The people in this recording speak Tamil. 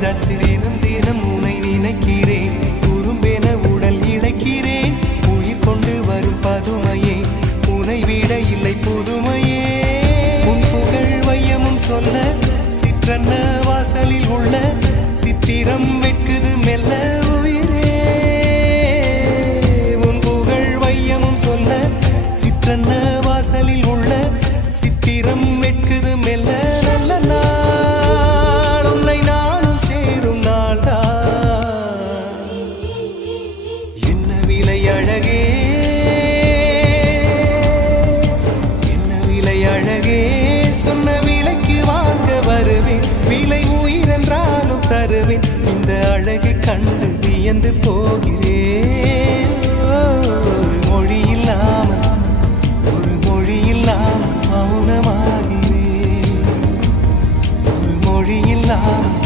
சற்று தினம் தினம் உனை நினைக்கிறேன். குறும்பென உடல் இழைக்கிறேன். உயிர் கொண்டு வரும் பதுமையே உனை விட இல்லை புதுமையே. உன் புகழ் வையமும் சொல்ல சிற்றன்ன வாசலில் உள்ள சித்திரம் வெட்குது மெல்ல உயிரே. உன் புகழ் வையமும் சொல்ல சிற்றன்ன வாசலில் உள்ள அழகே. என்ன விலை அழகே? சொன்ன விலைக்கு வாங்க வருவேன். விலை உயிரென்றாலும் தருவேன். இந்த அழகை கண்டு வியந்து போகிறேன். ஒரு மொழி இல்லாமல் ஒரு மொழி இல்லாமல் மௌனமாகிறேன். ஒரு மொழி இல்லாமல்